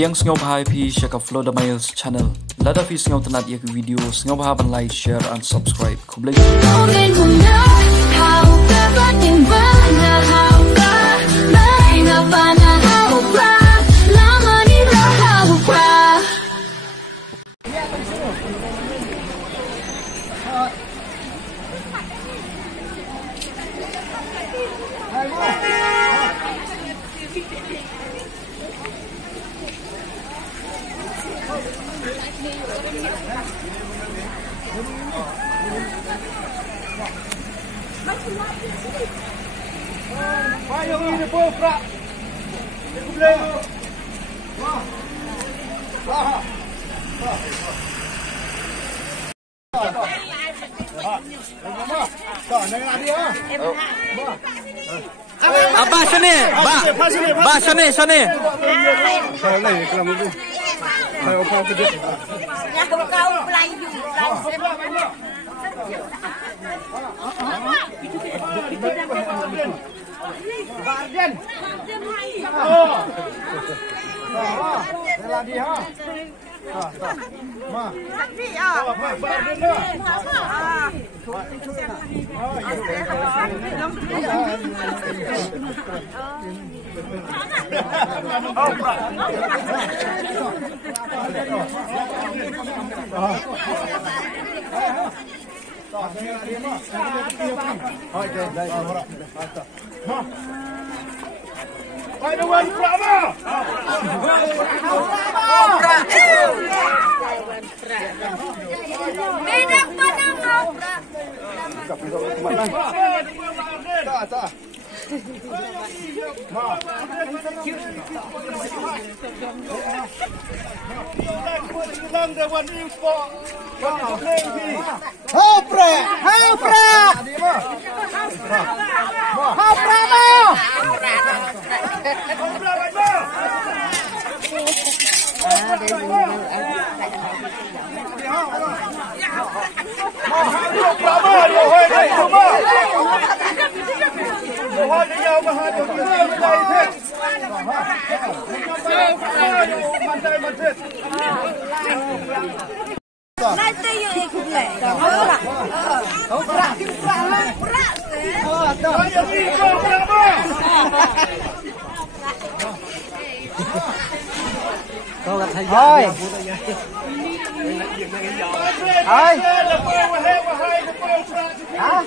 Kediang Sengau Bahai Pi Shaka Flow the Miles channel. Lada fi Sengau Tenat yak video Sengau Bahai ban like, share and subscribe. Kublai. Payung ini pun prak. Aku boleh. Wah. Wah. Apa sini? Ba sini. Saya kalau mungkin. Saya apa tu? Ya kau Melayu. Barden. Oh. Lagi ha. Ma. Tapi ya. Barden dah. Hai dewan Prama. Beda pada kau. Tak. Ma. Hilang dewan info. Hopra. Nanti you ikut le. Hai. Hai. Hah?